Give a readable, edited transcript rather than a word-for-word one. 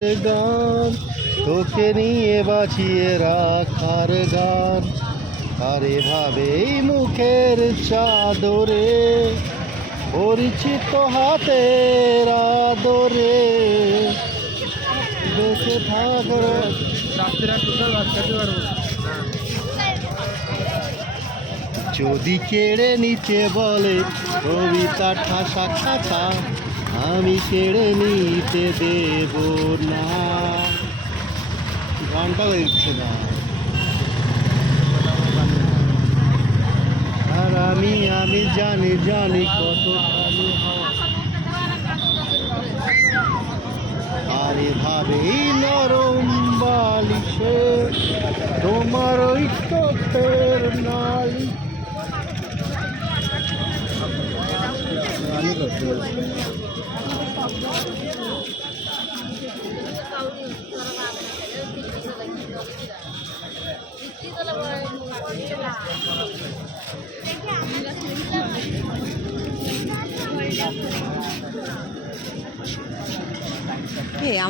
গান তোকে নিয়ে বাঁচিয়ে রাখার গান আর এভাবেই মুখের চাদরে পরিচিত হাতের আদরে বেঁচে থাকো। যদি কেড়ে নিতে বলে কবিতা ঠাসা খাঁচা আমি কেড়ে নিতে দেব না। গানটা দিচ্ছে না আর আমি জানি জানি কত ভালো আর এভাবেই নরম বালিশে তোমার ওই চোখের নালি আমার